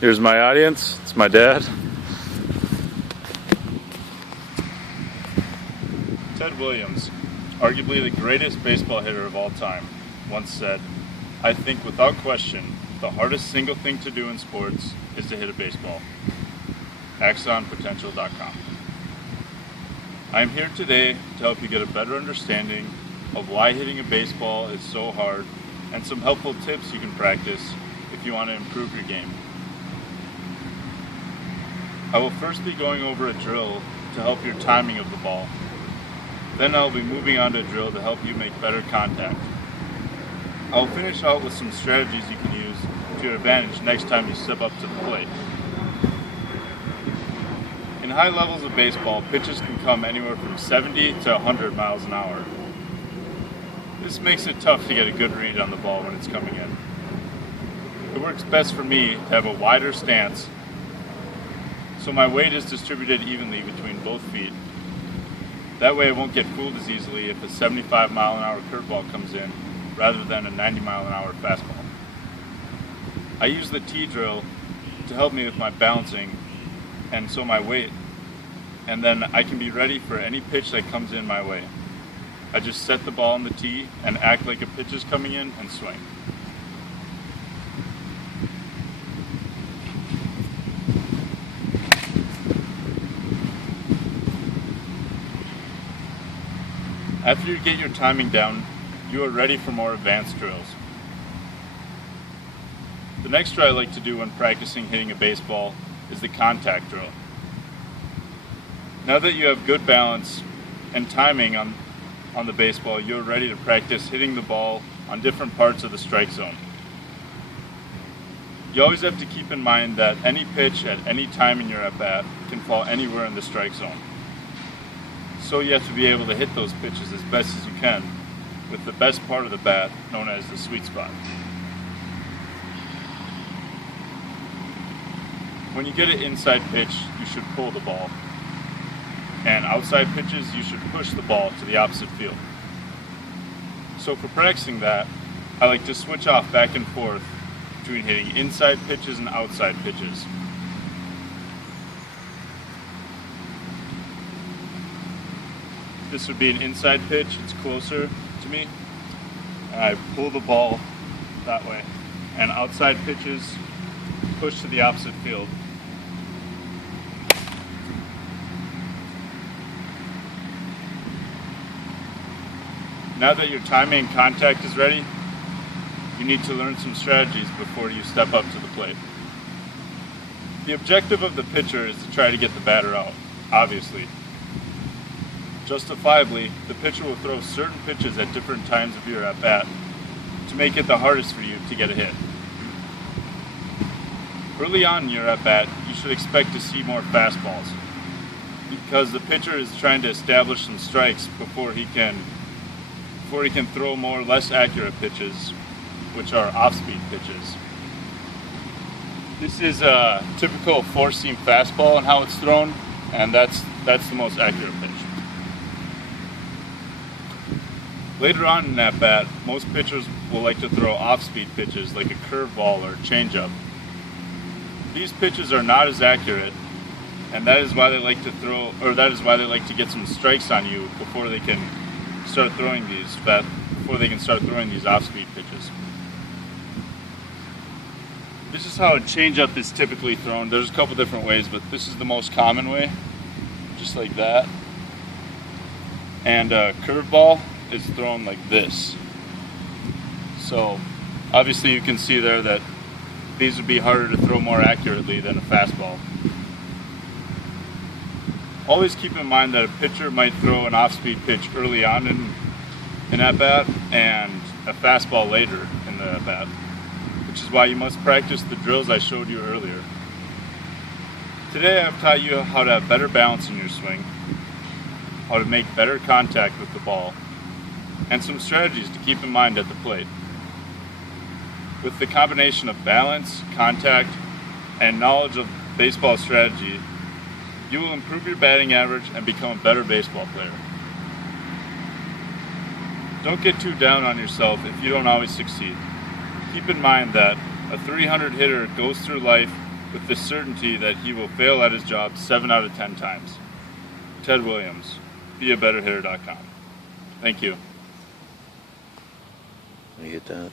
Here's my audience. It's my dad. Ted Williams, arguably the greatest baseball hitter of all time, once said, "I think without question, the hardest single thing to do in sports is to hit a baseball." AxonPotential.com. I am here today to help you get a better understanding of why hitting a baseball is so hard and some helpful tips you can practice if you want to improve your game. I will first be going over a drill to help your timing of the ball. Then I'll be moving on to a drill to help you make better contact. I'll finish out with some strategies you can use to your advantage next time you step up to the plate. In high levels of baseball, pitches can come anywhere from 70 to 100 miles an hour. This makes it tough to get a good read on the ball when it's coming in. It works best for me to have a wider stance, so my weight is distributed evenly between both feet. That way I won't get fooled as easily if a 75 mile an hour curveball comes in rather than a 90 mile an hour fastball. I use the T drill to help me with my balancing and so my weight, and then I can be ready for any pitch that comes in my way. I just set the ball on the tee and act like a pitch is coming in and swing. After you get your timing down, you are ready for more advanced drills. The next drill I like to do when practicing hitting a baseball is the contact drill. Now that you have good balance and timing on the baseball, you are ready to practice hitting the ball on different parts of the strike zone. You always have to keep in mind that any pitch at any time in your at-bat can fall anywhere in the strike zone. So you have to be able to hit those pitches as best as you can with the best part of the bat known as the sweet spot. When you get an inside pitch, you should pull the ball. And outside pitches, you should push the ball to the opposite field. So for practicing that, I like to switch off back and forth between hitting inside pitches and outside pitches. This would be an inside pitch, it's closer to me. I pull the ball that way. And outside pitches, push to the opposite field. Now that your timing and contact is ready, you need to learn some strategies before you step up to the plate. The objective of the pitcher is to try to get the batter out, obviously. Justifiably, the pitcher will throw certain pitches at different times of your at-bat to make it the hardest for you to get a hit. Early on in your at-bat, you should expect to see more fastballs because the pitcher is trying to establish some strikes before he can throw more less accurate pitches, which are off-speed pitches. This is a typical four-seam fastball and how it's thrown, and that's the most accurate pitch. Later on in that bat, most pitchers will like to throw off-speed pitches like a curveball or changeup. These pitches are not as accurate, and that is why they like to get some strikes on you before they can start throwing these off-speed pitches. This is how a changeup is typically thrown. There's a couple different ways, but this is the most common way, just like that. And a curveball is thrown like this. So obviously you can see there that these would be harder to throw more accurately than a fastball. Always keep in mind that a pitcher might throw an off-speed pitch early on in at-bat and a fastball later in the at-bat, which is why you must practice the drills I showed you earlier. Today I've taught you how to have better balance in your swing, how to make better contact with the ball, and some strategies to keep in mind at the plate. With the combination of balance, contact, and knowledge of baseball strategy, you will improve your batting average and become a better baseball player. Don't get too down on yourself if you don't always succeed. Keep in mind that a .300 hitter goes through life with the certainty that he will fail at his job 7 out of 10 times. Ted Williams, beabetterhitter.com. Thank you. I get that.